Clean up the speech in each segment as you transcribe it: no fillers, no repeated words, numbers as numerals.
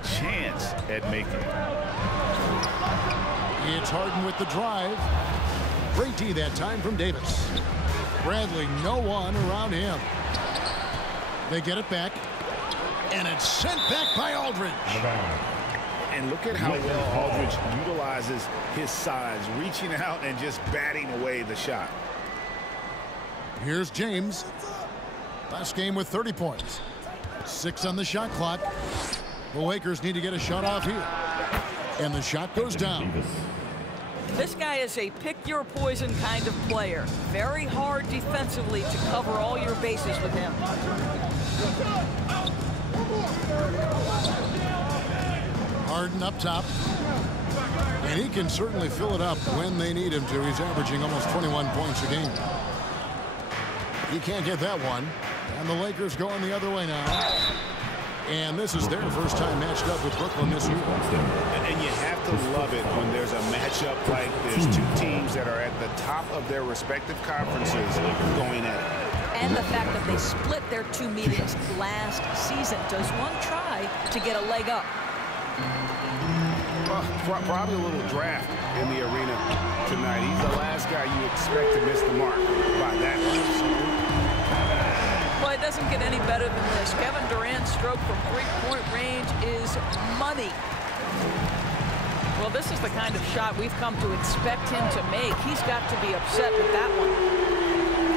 chance at making it. It's Harden with the drive. Great D that time from Davis. Bradley, no one around him. They get it back. And it's sent back by Aldridge. And look at how well Aldridge utilizes his size, reaching out and just batting away the shot. Here's James. Last game with 30 points. 6 on the shot clock. The Lakers need to get a shot off here. And the shot goes down. This guy is a pick-your-poison kind of player. Very hard defensively to cover all your bases with him. Harden up top. And he can certainly fill it up when they need him to. He's averaging almost 21 points a game. He can't get that one. And the Lakers going the other way now. And this is their first time matched up with Brooklyn this year. And you have to love it when there's a matchup like this. Two teams that are at the top of their respective conferences going at it. And the fact that they split their 2 meetings last season. Does one try to get a leg up? Probably a little draft in the arena tonight. He's the last guy you expect to miss the mark by that much. Well, it doesn't get any better than this. Kevin Durant's stroke from three-point range is money. Well, this is the kind of shot we've come to expect him to make. He's got to be upset with that one.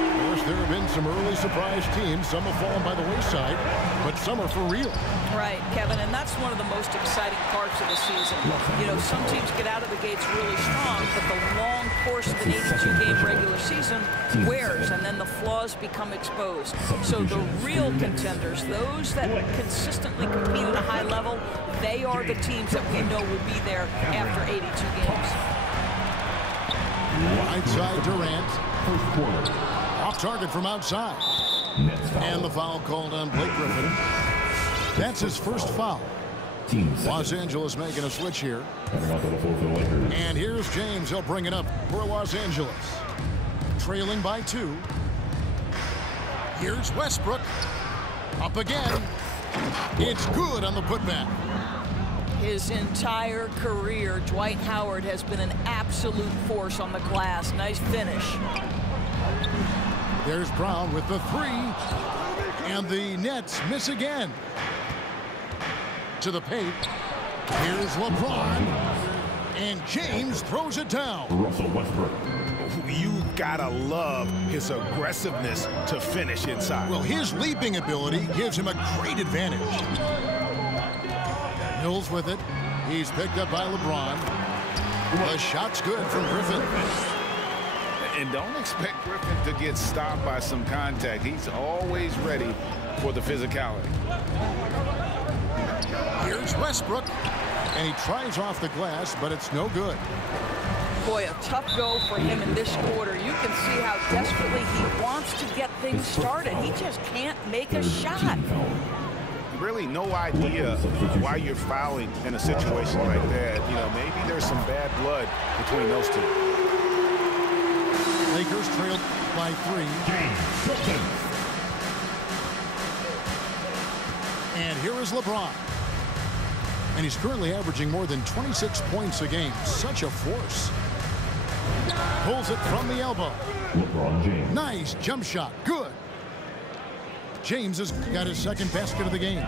Of course, there have been some early surprise teams. Some have fallen by the wayside, but some are for real. Right, Kevin, and that's one of the most exciting parts of the season. You know, some teams get out of the gates really strong, but the long course of an 82-game regular season wears, and then the flaws become exposed. So the real contenders, those that consistently compete at a high level, they are the teams that we know will be there after 82 games. Right side Durant. First quarter. Off target from outside. And the foul called on Blake Griffin. That's his first foul. Los Angeles making a switch here. And here's James. He'll bring it up for Los Angeles. Trailing by 2. Here's Westbrook. Up again. It's good on the putback. His entire career, Dwight Howard has been an absolute force on the glass. Nice finish. There's Brown with the 3. And the Nets miss again. To the paint. Here's LeBron. And James throws it down. Russell Westbrook. You gotta love his aggressiveness to finish inside. Well, his leaping ability gives him a great advantage. Mills with it. He's picked up by LeBron. The shot's good from Griffin. And don't expect Griffin to get stopped by some contact. He's always ready for the physicality. Here's Westbrook. And he tries off the glass, but it's no good. Boy, a tough go for him in this quarter. You can see how desperately he wants to get things started. He just can't make a shot. Really no idea why you're fouling in a situation like that. You know, maybe there's some bad blood between those two. Lakers trailed by 3. And here is LeBron. And he's currently averaging more than 26 points a game. Such a force. Pulls it from the elbow. LeBron James. Nice jump shot. Good. James has got his second basket of the game.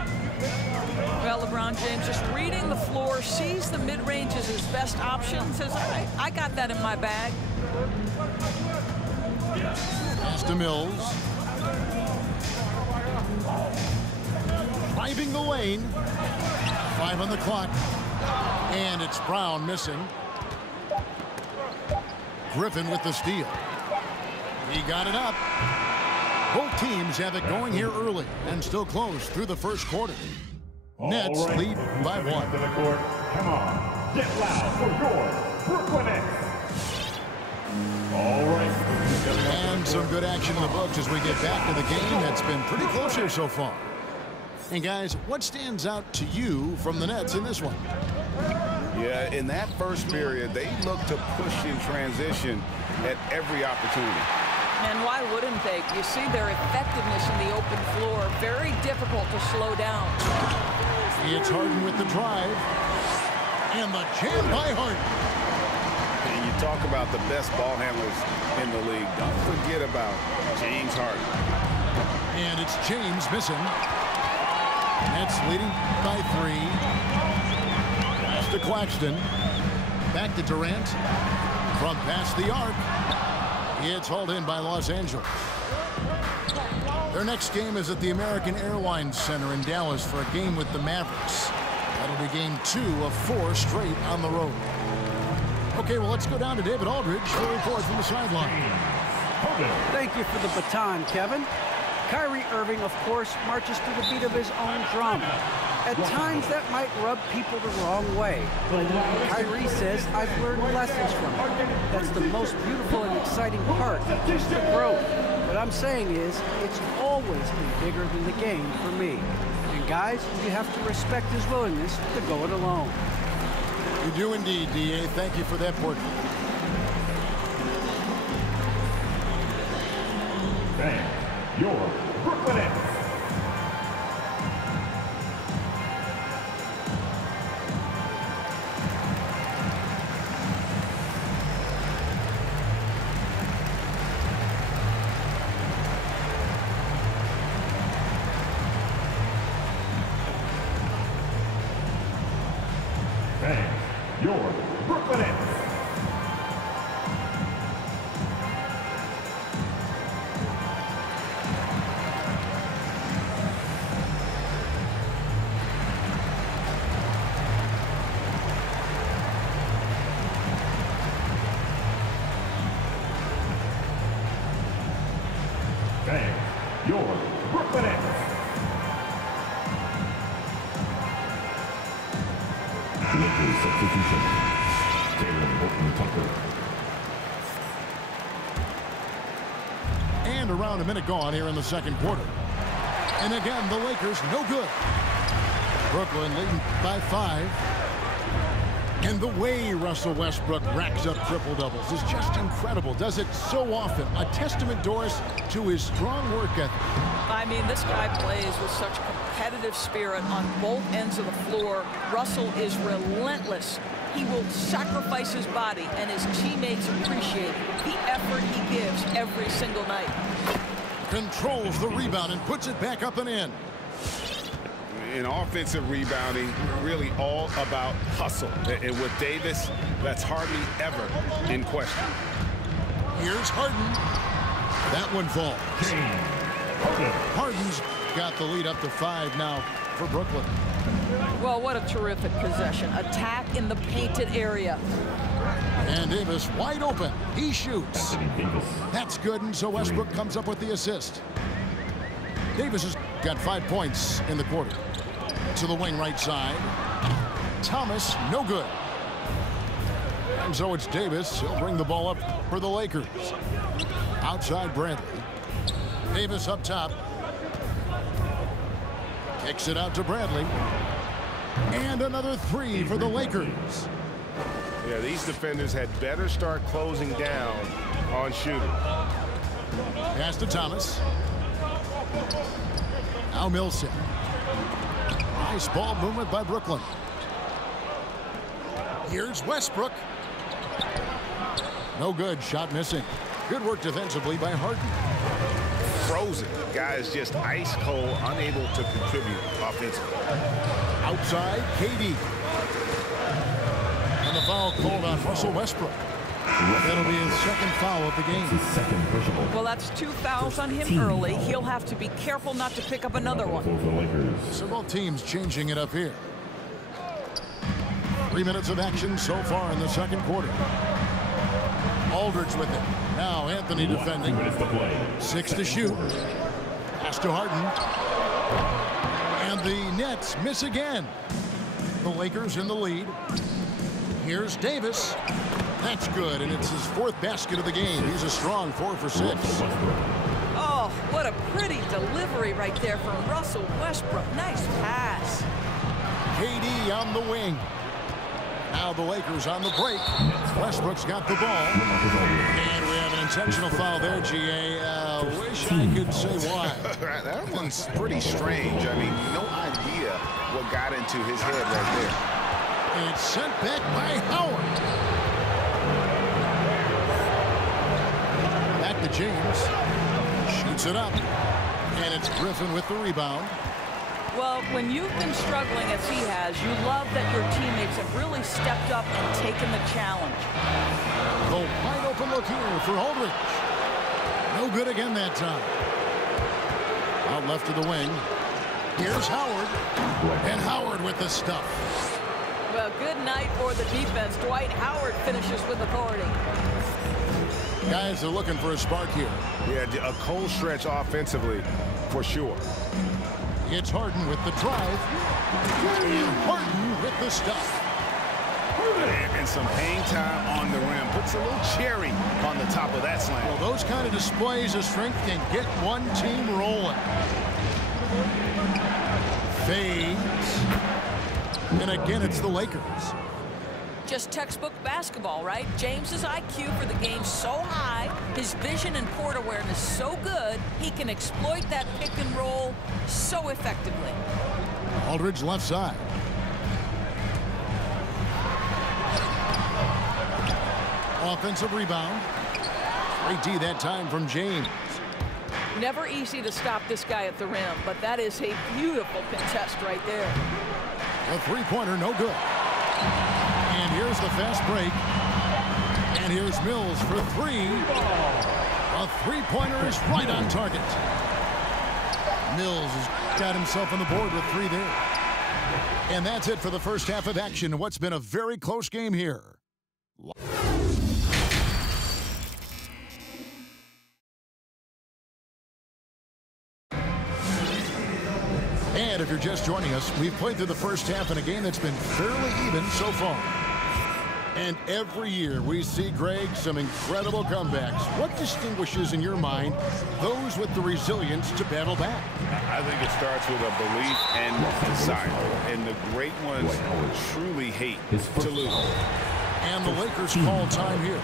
Well, LeBron James just reading the floor, sees the mid-range as his best option, says, all right, I got that in my bag. Pass to Mills. Driving the lane. 5 on the clock. And it's Brown missing. Griffin with the steal. He got it up. Both teams have it going here early and still close through the first quarter. Nets lead by 1. To the court. Come on. Get loud for your Brooklyn Nets. All right. And some good action in the books as we get back to the game that's been pretty close here so far. And guys, what stands out to you from the Nets in this one? Yeah, in that first period, they looked to push in transition at every opportunity. And why wouldn't they? You see their effectiveness in the open floor. Very difficult to slow down. It's Harden with the drive. And the jam by Harden. And you talk about the best ball handlers in the league. Don't forget about James Harden. And it's James missing. Nets leading by 3. Pass to Claxton. Back to Durant. From past the arc. It's hauled in by Los Angeles. Their next game is at the American Airlines Center in Dallas for a game with the Mavericks. That'll be game 2 of 4 straight on the road. Okay, well, let's go down to David Aldridge for a report from the sideline. Thank you for the baton, Kevin. Kyrie Irving, of course, marches to the beat of his own drum. At times, that might rub people the wrong way. But Kyrie says, I've learned lessons from it. That's the most beautiful and exciting part, just the growth. What I'm saying is, it's always been bigger than the game for me. And guys, you have to respect his willingness to go it alone. You do indeed, D.A. Thank you for that portrait. Thanks. Your Brooklyn Nets. Your Brooklyn Nets. Your Brooklyn Nets. Lakers substitution. Taylor Horton-Tucker. And around a minute gone here in the second quarter. And again, the Lakers no good. Brooklyn leading by 5. And the way Russell Westbrook racks up triple-doubles is just incredible. Does it so often. A testament, Doris, to his strong work ethic. I mean, this guy plays with such competitive spirit on both ends of the floor. Russell is relentless. He will sacrifice his body, and his teammates appreciate the effort he gives every single night. Controls the rebound and puts it back up and in. In offensive rebounding, really all about hustle. And with Davis, that's hardly ever in question. Here's Harden. That one falls. Harden's got the lead up to 5 now for Brooklyn. Well, what a terrific possession. Attack in the painted area. And Davis wide open. He shoots. That's good, and so Westbrook comes up with the assist. Davis has got 5 points in the quarter. To the wing right side. Thomas, no good. And so it's Davis. He'll bring the ball up for the Lakers. Outside Bradley. Davis up top. Kicks it out to Bradley. And another 3 for the Lakers. Yeah, these defenders had better start closing down on shooting. Pass to Thomas. Now Millsap. Nice ball movement by Brooklyn. Here's Westbrook. No good. Shot missing. Good work defensively by Harden. Frozen. Guys just ice cold, unable to contribute offensively. Outside, KD. And the foul called on Russell Westbrook. That'll be his second foul of the game. Well, that's 2 fouls on him early. He'll have to be careful not to pick up another one. So both teams changing it up here. 3 minutes of action so far in the second quarter. Aldridge with it. Now Anthony defending. 6 to shoot. Pass to Harden. And the Nets miss again. The Lakers in the lead. Here's Davis. That's good, and it's his 4th basket of the game. He's a strong 4 for 6. Oh, what a pretty delivery right there from Russell Westbrook. Nice pass. KD on the wing. Now the Lakers on the break. Westbrook's got the ball. And we have an intentional foul there, G.A. Wish I could say why. That one's pretty strange. I mean, no idea what got into his head right there. And it's sent back by Howard. Back to James. Shoots it up. And it's Griffin with the rebound. Well, when you've been struggling as he has, you love that your teammates have really stepped up and taken the challenge. The wide open look here for Aldridge. No good again that time. Out left to the wing. Here's Howard. And Howard with the stuff. Well, good night for the defense. Dwight Howard finishes with authority. Guys are looking for a spark here. Yeah, a cold stretch offensively, for sure. It's Harden with the drive. And Harden with the stuff. And some hang time on the rim. Puts a little cherry on the top of that slam. Well, those kind of displays of strength can get one team rolling. Fades. And again, it's the Lakers. Just textbook basketball, right? James's IQ for the game so high, his vision and court awareness so good, he can exploit that pick and roll so effectively. Aldridge left side. Offensive rebound. Great D that time from James. Never easy to stop this guy at the rim, but that is a beautiful contest right there. A three-pointer, no good. And here's the fast break. And here's Mills for three. A three-pointer is right on target. Mills has got himself on the board with three there. And that's it for the first half of action. What's been a very close game here. And if you're just joining us, we've played through the first half in a game that's been fairly even so far. And every year we see, Greg, some incredible comebacks. What distinguishes, in your mind, those with the resilience to battle back? I think it starts with a belief and desire. And the great ones truly hate to lose. And the Lakers call time here.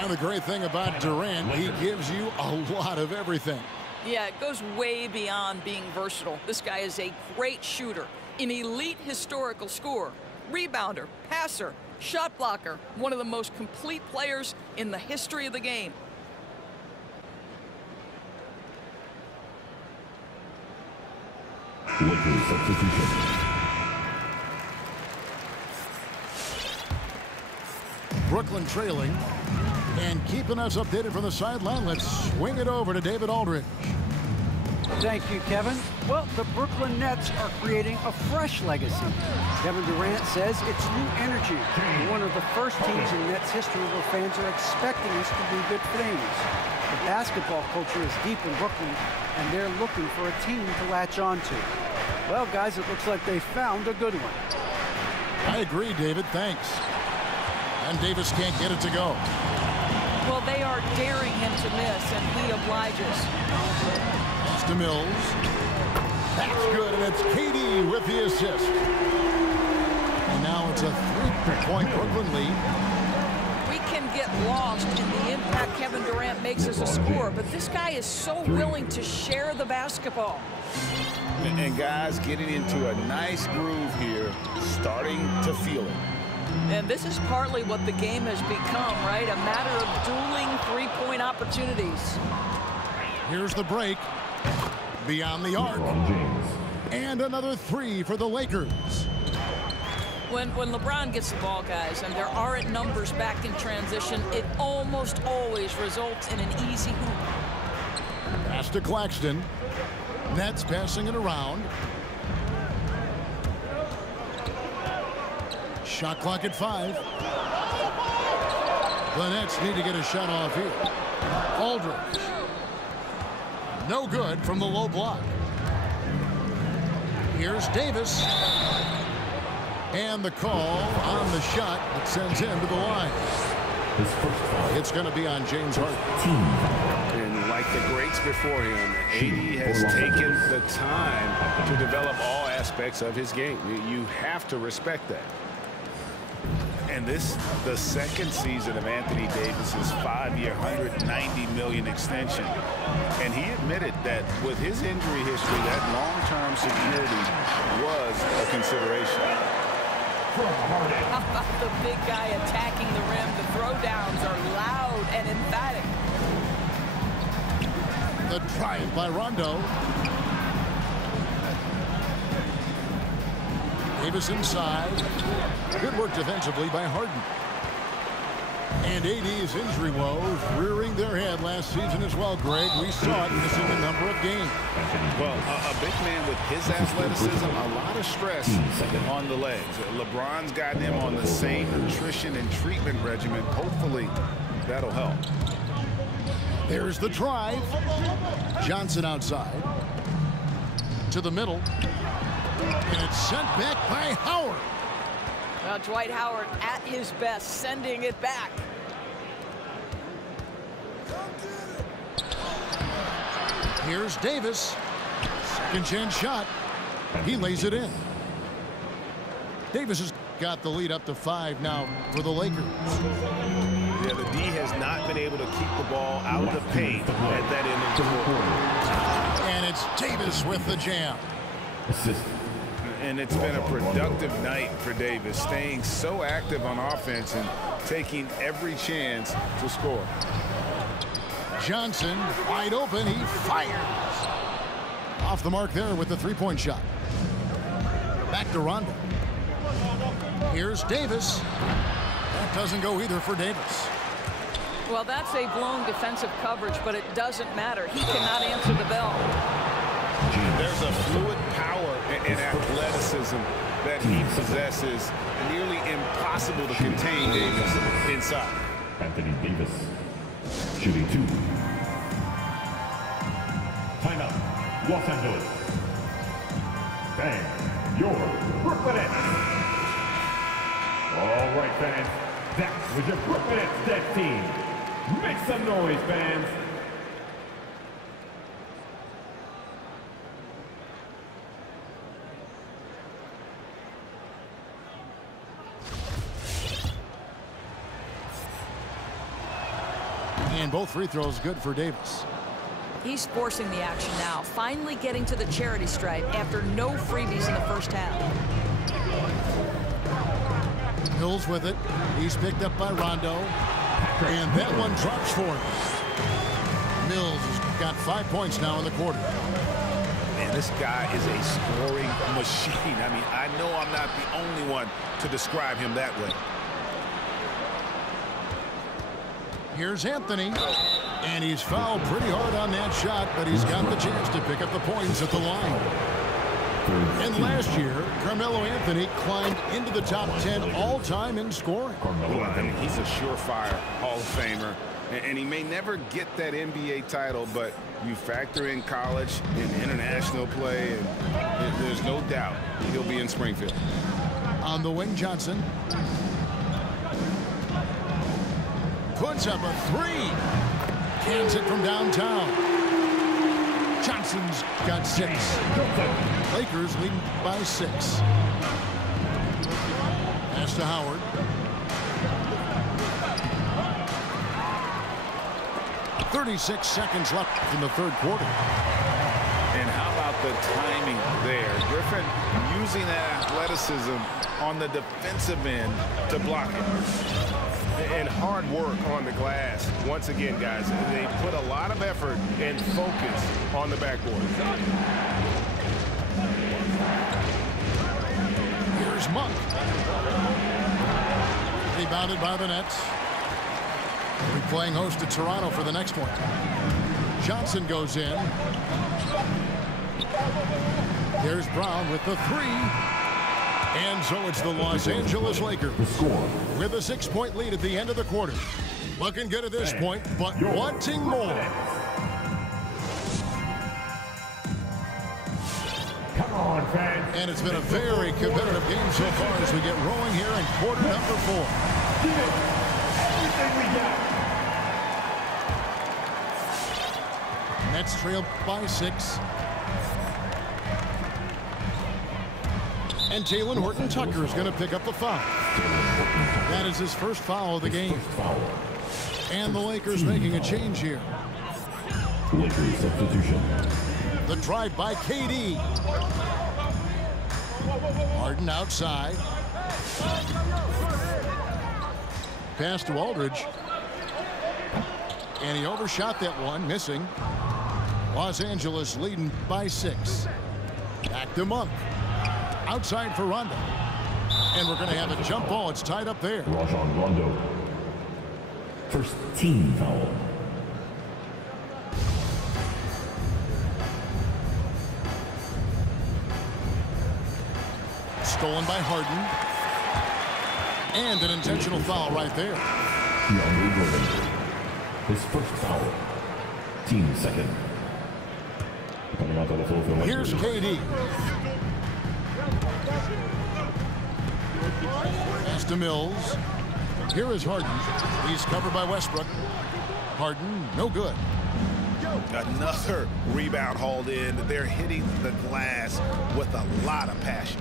And the great thing about Durant, he gives you a lot of everything. Yeah, it goes way beyond being versatile. This guy is a great shooter, an elite historical scorer, rebounder, passer, shot blocker, one of the most complete players in the history of the game. Lakers substitution. Brooklyn trailing and keeping us updated from the sideline. Let's swing it over to David Aldridge. Thank you, Kevin. Well, the Brooklyn Nets are creating a fresh legacy. Kevin Durant says it's new energy. One of the first teams in Nets history where fans are expecting us to do good things. The basketball culture is deep in Brooklyn, and they're looking for a team to latch on to. Well, guys, it looks like they found a good one. I agree, David. Thanks. And Davis can't get it to go. Well, they are daring him to miss, and he obliges. Pass to Mills. That's good, and it's KD with the assist. And now it's a three-point Brooklyn lead. We can get lost in the impact Kevin Durant makes as a scorer, but this guy is so willing to share the basketball. And guys getting into a nice groove here, starting to feel it. And this is partly what the game has become, right? A matter of dueling three-point opportunities. Here's the break. Beyond the arc. And another three for the Lakers. When LeBron gets the ball, guys, and there aren't numbers back in transition, it almost always results in an easy hoop. Pass to Claxton. Nets passing it around. Shot clock at 5. The Nets need to get a shot off here. Aldridge. No good from the low block. Here's Davis. And the call on the shot that sends him to the line. It's going to be on James Harden. And like the greats before him, AD has taken the time to develop all aspects of his game. You have to respect that. And this, the second season of Anthony Davis's 5-year, $190 million extension. And he admitted that with his injury history, that long-term security was a consideration. How about the big guy attacking the rim? The throwdowns are loud and emphatic. The drive by Rondo. Davis inside. Good work defensively by Harden. And AD's injury woes rearing their head last season as well, Greg. We saw it missing a number of games. Well, a big man with his athleticism, a lot of stress on the legs. LeBron's gotten him on the same nutrition and treatment regimen. Hopefully, that'll help. There's the drive. Johnson outside. To the middle. And it's sent back by Howard. Well, Dwight Howard at his best, sending it back. Here's Davis. Second chance shot. He lays it in. Davis has got the lead up to 5 now for the Lakers. Yeah, the D has not been able to keep the ball out of the paint at that end of the court. And it's Davis with the jam. Assist. And it's been a productive night for Davis, staying so active on offense and taking every chance to score. Johnson wide open. He fires. Off the mark there with the three-point shot. Back to Rondo. Here's Davis. That doesn't go either for Davis. Well, that's a blown defensive coverage, but it doesn't matter. He cannot answer the bell. There's a fluid power and athleticism that he possesses. Nearly impossible to contain Davis inside. Anthony Davis shooting 2. Timeout. Los Angeles. Bang. Your Brooklyn Nets. All right, fans. That was your Brooklyn Nets dead team. Make some noise, fans. And both free throws good for Davis. He's forcing the action now, finally getting to the charity stripe after no freebies in the first half. Mills with it. He's picked up by Rondo. And that one drops for him. Mills has got 5 points now in the quarter. Man, this guy is a scoring machine. I mean, I know I'm not the only one to describe him that way. Here's Anthony. And he's fouled pretty hard on that shot, but he's got the chance to pick up the points at the line. And last year, Carmelo Anthony climbed into the top 10 all-time in scoring. I mean, he's a surefire Hall of Famer. And he may never get that NBA title, but you factor in college and international play, and there's no doubt he'll be in Springfield. On the wing, Johnson. Puts up a 3. Cans it from downtown. Johnson's got 6. Lakers leading by 6. Pass to Howard. .36 seconds left in the third quarter. And how about the timing there? Griffin using that athleticism on the defensive end to block it. And hard work on the glass. Once again, guys, they put a lot of effort and focus on the backboard. Here's Monk. Rebounded by the Nets. We'll be playing host to Toronto for the next one. Johnson goes in. There's Brown with the 3. And so it's the Los Angeles Lakers with a 6-point lead at the end of the quarter. Looking good at this point, but wanting more. Come on, fans. And it's been a very competitive game so far as we get rolling here in quarter number 4. Give it everything we got. Nets trail by 6. And Talen Horton-Tucker is going to pick up the foul. That is his first foul of the game. And the Lakers making a change here. Lakers substitution. The drive by KD. Harden outside. Pass to Aldridge. And he overshot that one, missing. Los Angeles leading by 6. Back to Monk. Outside for Rondo. And we're going to have a jump ball. It's tied up there. Rajon Rondo. First team foul. Stolen by Harden. And an intentional foul right there. DeAndre Jordan. His first foul. Team second. Coming out to the Philadelphia Here's KD. Pass to Mills. Here is Harden. He's covered by Westbrook. Harden, no good. Another rebound hauled in. They're hitting the glass with a lot of passion.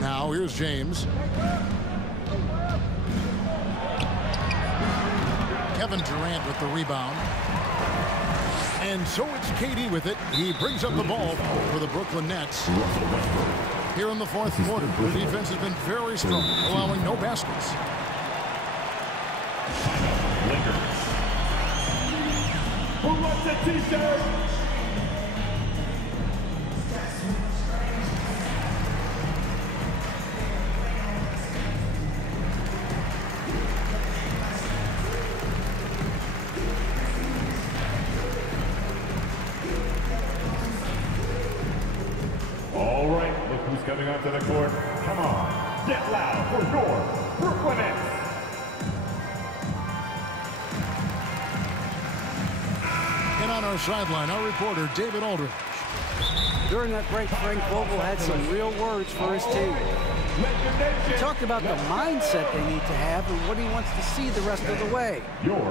Now here's James. Kevin Durant with the rebound. And so it's KD with it. He brings up the ball for the Brooklyn Nets. Here in the fourth quarter, the defense has been very strong, allowing no baskets. Who wants a t-shirt? All right, look who's coming onto the court. Come on, get loud for your Brooklyn Nets. And on our sideline, our reporter, David Aldridge. During that break, Frank Vogel had some real words for his team. He talked about the mindset they need to have and what he wants to see the rest of the way.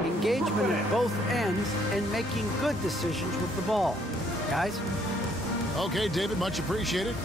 Engagement at both ends and making good decisions with the ball. Guys? Okay, David, much appreciated.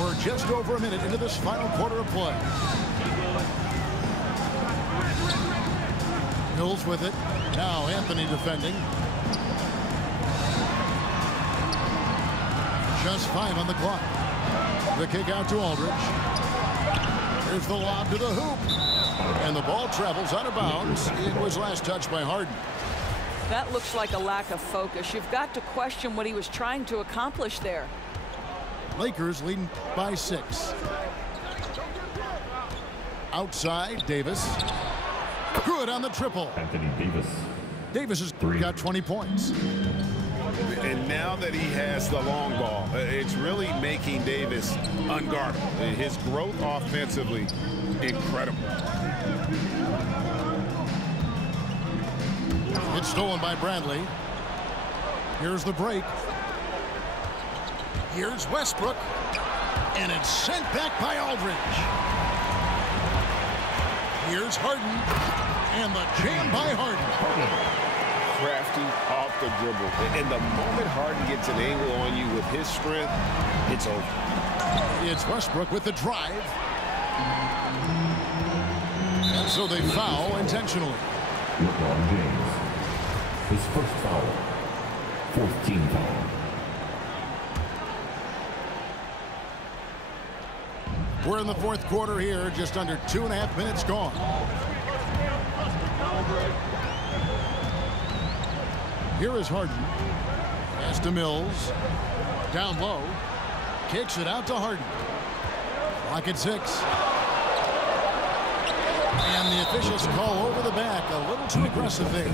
We're just over a minute into this final quarter of play. Mills with it. Now Anthony defending. Just 5 on the clock. The kick out to Aldridge. Here's the lob to the hoop. And the ball travels out of bounds. It was last touched by Harden. That looks like a lack of focus. You've got to question what he was trying to accomplish there. Lakers leading by 6. Outside, Davis. Good on the triple. Anthony Davis. Davis has got 20 points. And now that he has the long ball, it's really making Davis unguardable. His growth offensively, incredible. It's stolen by Bradley. Here's the break. Here's Westbrook. And it's sent back by Aldridge. Here's Harden. And the jam by Harden. Crafty off the dribble. And the moment Harden gets an angle on you with his strength, it's over. It's Westbrook with the drive. And so they foul intentionally. LeBron James. His first foul. 4th team foul. We're in the fourth quarter here, just under 2.5 minutes gone. Here is Harden. Pass to Mills. Down low. Kicks it out to Harden. Clock at 6. And the officials call over the back. A little too aggressive there.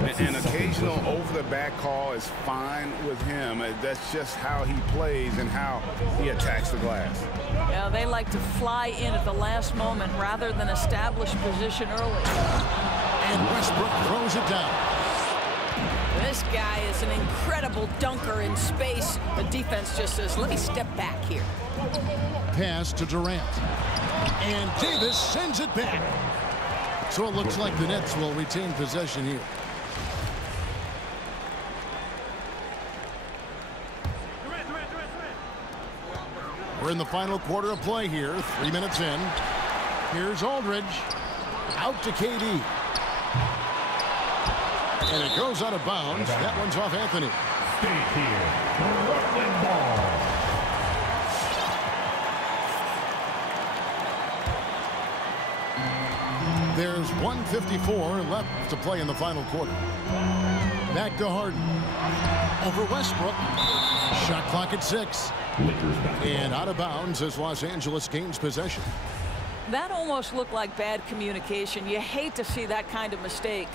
An occasional over-the-back call is fine with him. That's just how he plays and how he attacks the glass. Yeah, they like to fly in at the last moment rather than establish position early. And Westbrook throws it down. This guy is an incredible dunker in space. The defense just says, let me step back here. Pass to Durant. And Davis sends it back. So it looks like the Nets will retain possession here. We're in the final quarter of play here. 3 minutes in. Here's Aldridge. Out to KD. And it goes out of bounds. That one's off Anthony. Stay here. Brooklyn ball. There's 1:54 left to play in the final quarter. Back to Harden. Over Westbrook. Shot clock at 6. And out of bounds as Los Angeles gains possession. That almost looked like bad communication. You hate to see that kind of mistake.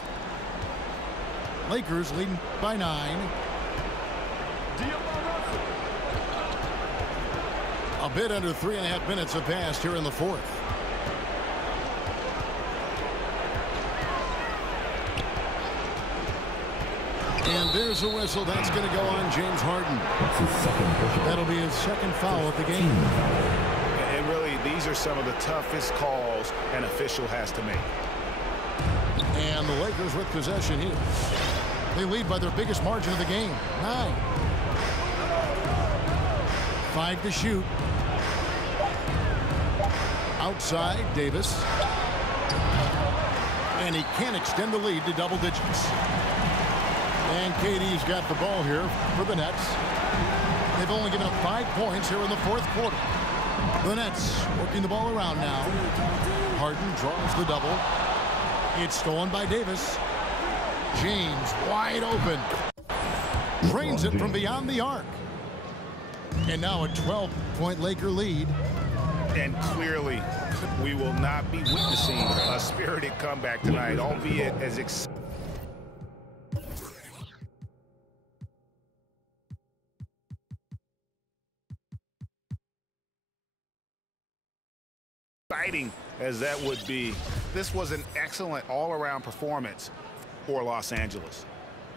Lakers leading by 9. A bit under 3.5 minutes have passed here in the fourth. And there's a whistle. That's going to go on James Harden. That'll be his second foul at the game. And really, these are some of the toughest calls an official has to make. And the Lakers with possession here. They lead by their biggest margin of the game, 9. 5 to shoot. Outside, Davis. And he can't extend the lead to double digits. And KD's got the ball here for the Nets. They've only given up 5 points here in the fourth quarter. The Nets working the ball around now. Harden draws the double. It's stolen by Davis. James wide open. Drains it from beyond the arc. And now a 12-point Laker lead. And clearly, we will not be witnessing a spirited comeback tonight, albeit as exciting as that would be. This was an excellent all-around performance for Los Angeles.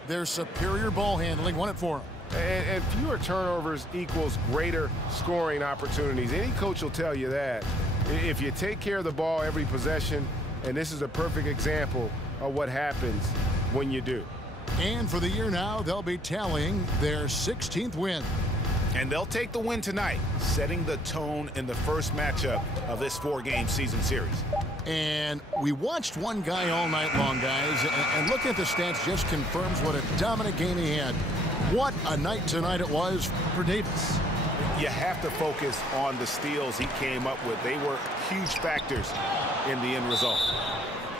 Their superior ball handling won it for them. And fewer turnovers equals greater scoring opportunities. Any coach will tell you that. If you take care of the ball every possession, and this is a perfect example of what happens when you do. And for the year now, they'll be tallying their 16th win. And they'll take the win tonight, setting the tone in the first matchup of this 4-game season series. And we watched one guy all night long, guys, and looking at the stats just confirms what a dominant game he had. What a night tonight it was for Davis. You have to focus on the steals he came up with. They were huge factors in the end result.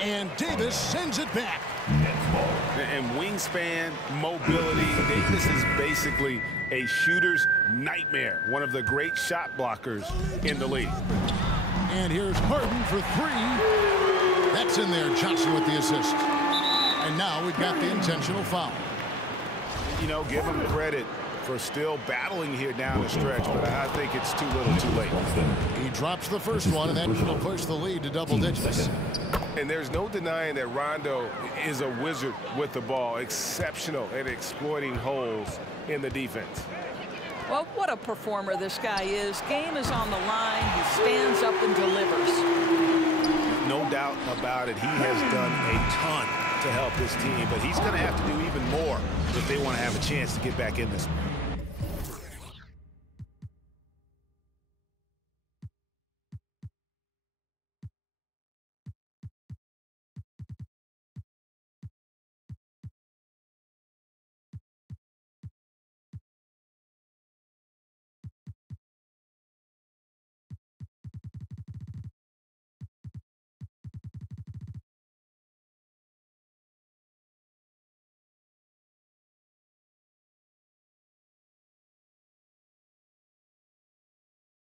And Davis sends it back. And wingspan, mobility, Davis is basically a shooter's nightmare. One of the great shot blockers in the league. And here's Harden for 3. That's in there. Johnson with the assist. And now we've got the intentional foul. You know, give him credit for still battling here down the stretch, but I think it's too little too late. He drops the first one, and that will push the lead to double digits. And there's no denying that Rondo is a wizard with the ball, exceptional at exploiting holes in the defense. Well, what a performer this guy is. Game is on the line. He stands up and delivers. No doubt about it. He has done a ton to help this team, but he's going to have to do even more if they want to have a chance to get back in this one.